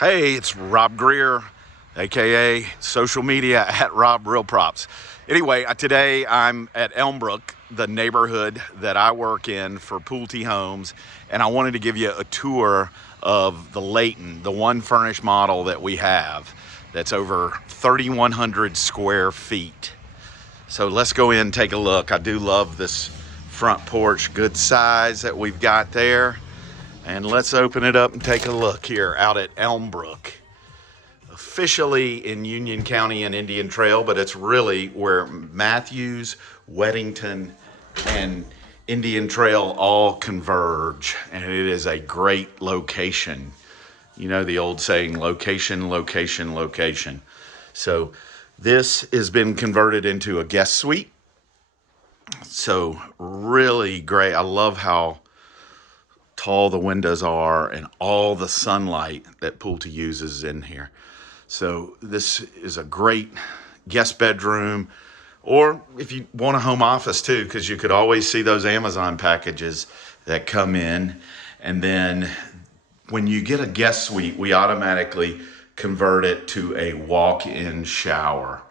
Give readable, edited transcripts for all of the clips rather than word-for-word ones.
Hey, it's Rob Greer, aka social media at Rob Real Props. Anyway, today I'm at Elmbrook, the neighborhood that I work in for Pulte Homes, and I wanted to give you a tour of the Leyton, the one furnished model that we have that's over 3,100 square feet. So let's go in and take a look. I do love this front porch, good size that we've got there. And let's open it up and take a look here out at Elmbrook. Officially in Union County and Indian Trail, but it's really where Matthews, Weddington, and Indian Trail all converge. And it is a great location. You know the old saying, location, location, location. So this has been converted into a guest suite. So really great. I love how tall the windows are and all the sunlight that Pulte uses in here. So this is a great guest bedroom, or if you want a home office too, because you could always see those Amazon packages that come in. And then when you get a guest suite, we automatically convert it to a walk-in shower.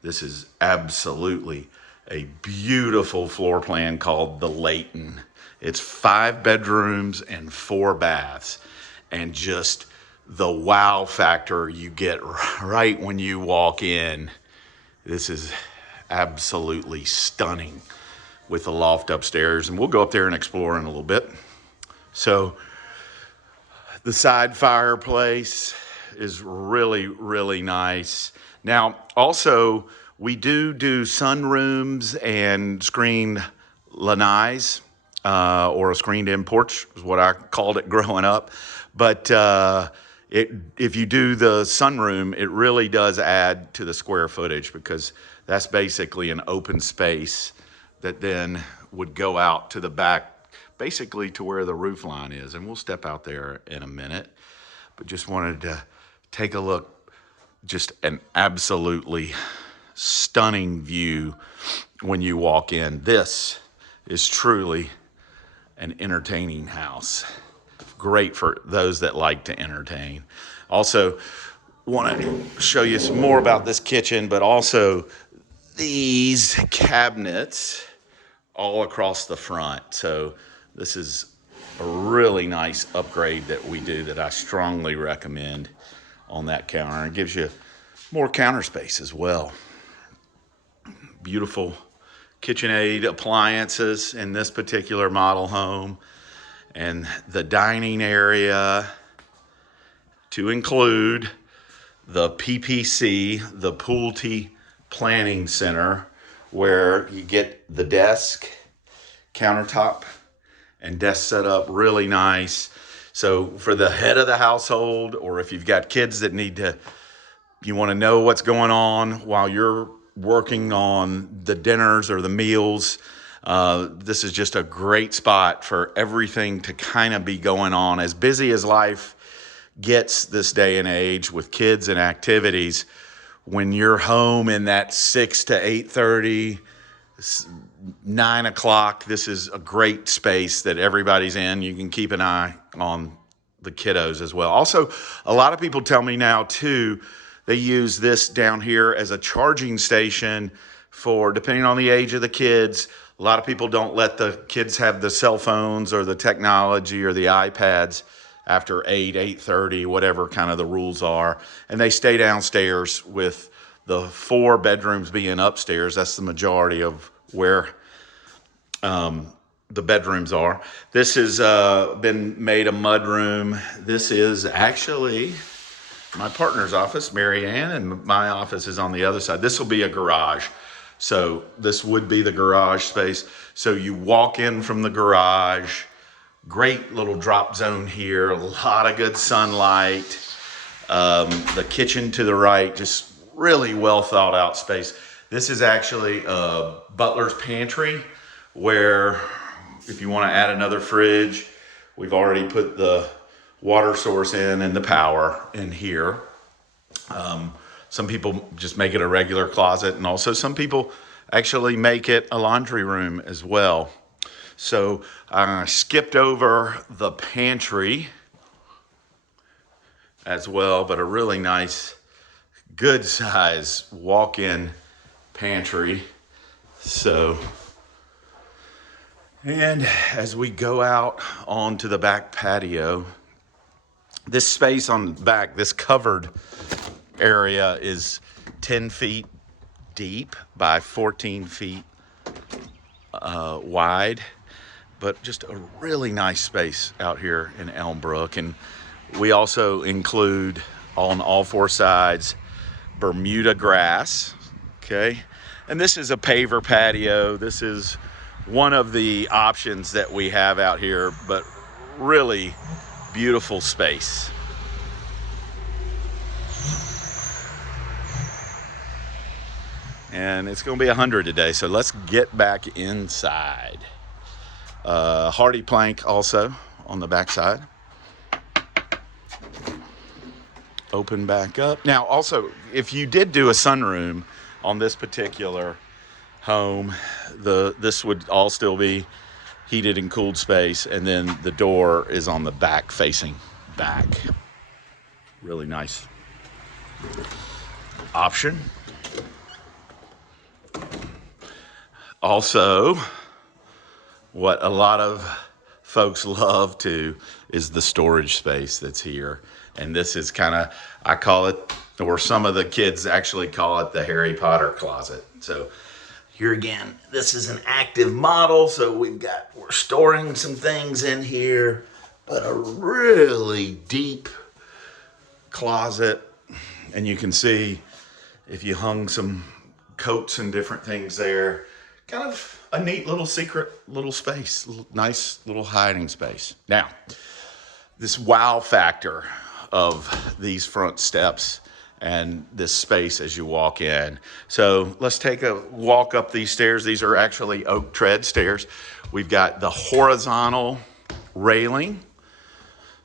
This is absolutely a beautiful floor plan called the Leyton. It's 5 bedrooms and 4 baths, and just the wow factor you get right when you walk in. This is absolutely stunning with the loft upstairs, and we'll go up there and explore in a little bit. So the side fireplace is really, really nice. Now, also, we do sunrooms and screened lanais, or a screened-in porch is what I called it growing up. But if you do the sunroom, it really does add to the square footage, because that's basically an open space that then would go out to the back, basically to where the roof line is. And we'll step out there in a minute, but just wanted to take a look. Just an absolutely stunning view when you walk in. This is truly an entertaining house. Great for those that like to entertain. Also, want to show you some more about this kitchen, but also these cabinets all across the front. So this is a really nice upgrade that we do that I strongly recommend on that counter. It gives you more counter space as well. Beautiful KitchenAid appliances in this particular model home, and the dining area to include the PPC, the Pulte Planning Center, where you get the desk, countertop, and desk set up really nice. So for the head of the household, or if you've got kids that you want to know what's going on while you're working on the dinners or the meals, this is just a great spot for everything to kind of be going on. As busy as life gets this day and age with kids and activities, when you're home in that 6 to 8:30, 9 o'clock, this is a great space that everybody's in. You can keep an eye on the kiddos as well. Also, a lot of people tell me now too, they use this down here as a charging station for, depending on the age of the kids. A lot of people don't let the kids have the cell phones or the technology or the iPads after 8:30, whatever kind of the rules are. And they stay downstairs, with the 4 bedrooms being upstairs. That's the majority of where the bedrooms are. This has been made a mudroom. This is actually my partner's office, Mary Ann, and my office is on the other side. This will be a garage. So this would be the garage space. So you walk in from the garage, great little drop zone here, a lot of good sunlight. The kitchen to the right, just really well thought out space. This is actually a butler's pantry, where if you want to add another fridge, we've already put the water source in and the power in here. Some people just make it a regular closet, and also some people actually make it a laundry room as well. So I skipped over the pantry. as well, but a really nice, good size walk-in pantry. So, and as we go out onto the back patio, this space on the back, this covered area is 10 feet deep by 14 feet wide, but just a really nice space out here in Elmbrook. And we also include on all four sides Bermuda grass, okay? And this is a paver patio. This is one of the options that we have out here, but really beautiful space. And it's gonna be 100 today, so let's get back inside. Hardy plank also on the back side. Open back up. Now also, if you did do a sunroom on this particular home, this would all still be heated and cooled space, and then the door is on the back, facing back. Really nice option. Also, what a lot of folks love too is the storage space that's here. And this is kind of, I call it, or some of the kids actually call it, the Harry Potter closet. So here again, this is an active model. So we're storing some things in here, but a really deep closet. And you can see if you hung some coats and different things there, kind of a neat little secret little space, nice little hiding space. Now, this wow factor of these front steps and this space as you walk in. So let's take a walk up these stairs. These are actually oak tread stairs. We've got the horizontal railing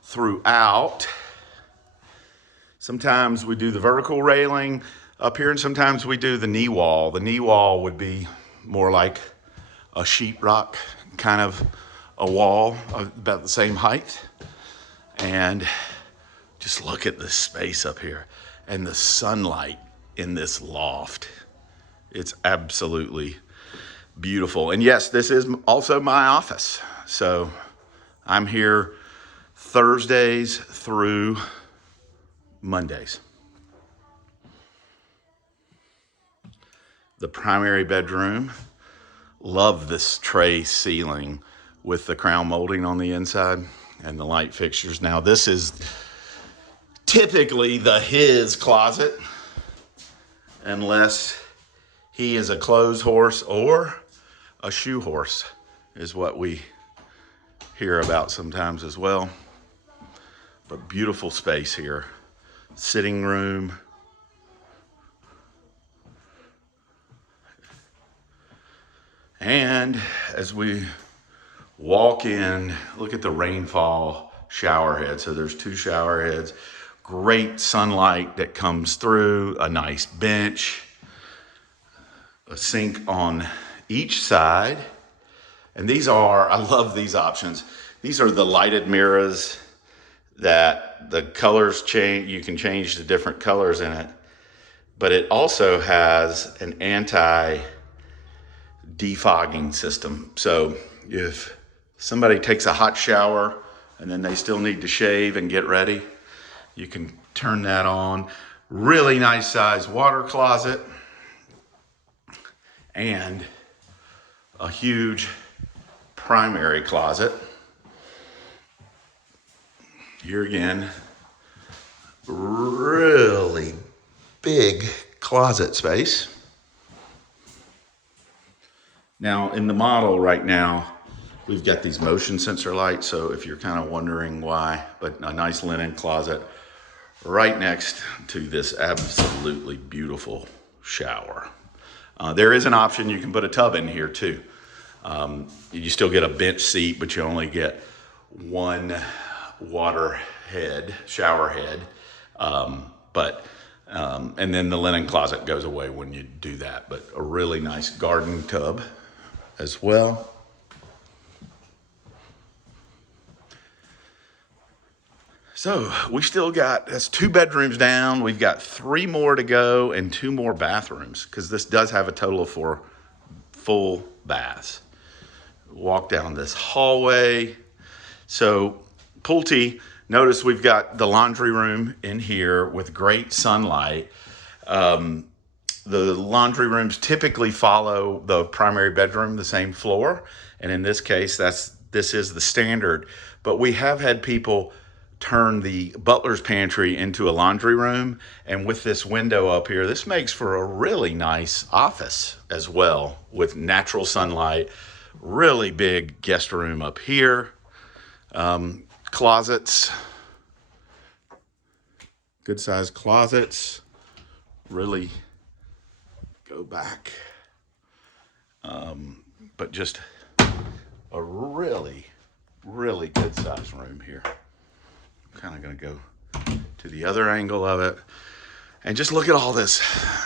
throughout. Sometimes we do the vertical railing up here, and sometimes we do the knee wall. The knee wall would be more like a sheetrock kind of a wall, about the same height. And just look at this space up here and the sunlight in this loft. It's absolutely beautiful. And yes, this is also my office. So I'm here Thursdays through Mondays. The primary bedroom, love this tray ceiling with the crown molding on the inside and the light fixtures. Now this is typically his closet, unless he is a clothes horse or a shoe horse, is what we hear about sometimes as well. But beautiful space here. Sitting room. And as we walk in, look at the rainfall shower head. So there's two shower heads, great sunlight that comes through, a nice bench, a sink on each side. And these are, I love these options. These are the lighted mirrors that the colors change. You can change the different colors in it, but it also has an anti-defogging system. So if somebody takes a hot shower and then they still need to shave and get ready, you can turn that on. Really nice size water closet and a huge primary closet. Here again, really big closet space. Now in the model right now, we've got these motion sensor lights. So if you're kind of wondering why, but a nice linen closet right next to this absolutely beautiful shower. There is an option, you can put a tub in here too. You still get a bench seat, but you only get one water head, shower head. And then the linen closet goes away when you do that, but a really nice garden tub as well. So we still got, that's 2 bedrooms down. We've got 3 more to go and 2 more bathrooms, because this does have a total of 4 full baths. Walk down this hallway. So Pulte, notice we've got the laundry room in here with great sunlight. The laundry rooms typically follow the primary bedroom, the same floor. And in this case, this is the standard. But we have had people turn the butler's pantry into a laundry room. And with this window up here, this makes for a really nice office as well, with natural sunlight. Really big guest room up here. Closets, good sized closets. Really go back, but just a really good sized room here. I'm kind of going to go to the other angle of it and just look at all this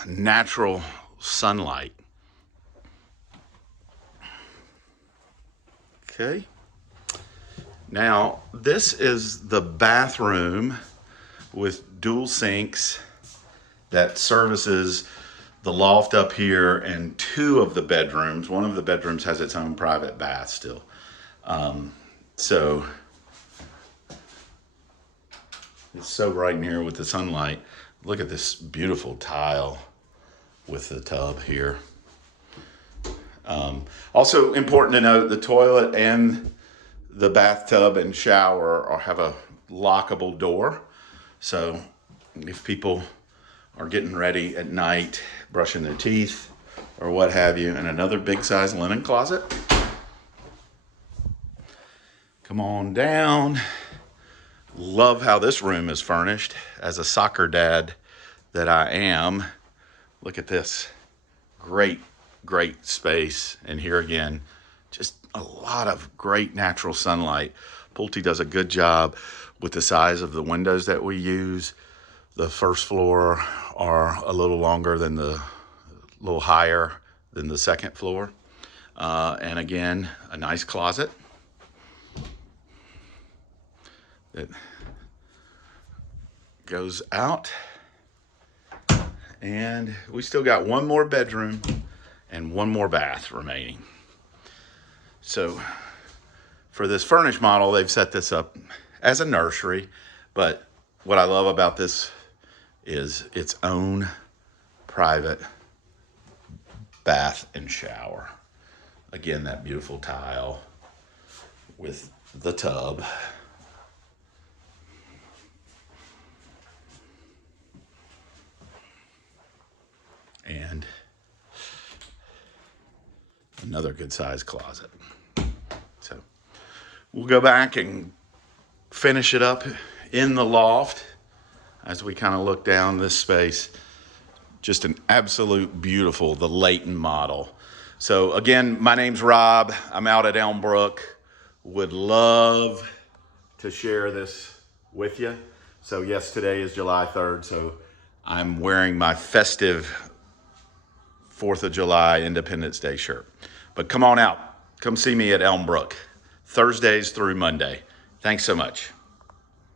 natural sunlight. Okay, now this is the bathroom with dual sinks that services the loft up here and 2 of the bedrooms. One of the bedrooms has its own private bath still. So it's so bright in here with the sunlight. Look at this beautiful tile with the tub here. Also important to note, the toilet and the bathtub and shower have a lockable door. So if people are getting ready at night, brushing their teeth or what have you, and another big size linen closet. Come on down. Love how this room is furnished. As a soccer dad that I am, look at this. Great space. And here again, just a lot of great natural sunlight. Pulte does a good job with the size of the windows that we use. The first floor are a little longer than little higher than the second floor. And again, a nice closet that goes out. And we still got 1 more bedroom and 1 more bath remaining. So for this furnished model, they've set this up as a nursery, but what I love about this is its own private bath and shower. Again, that beautiful tile with the tub. And another good sized closet. So we'll go back and finish it up in the loft as we kind of look down this space. Just an absolute beautiful, the Leyton model. So again, my name's Rob. I'm out at Elmbrook. Would love to share this with you. So yes, today is July 3rd, so I'm wearing my festive 4th of July Independence Day shirt. But come on out. Come see me at Elmbrook, Thursdays through Monday. Thanks so much.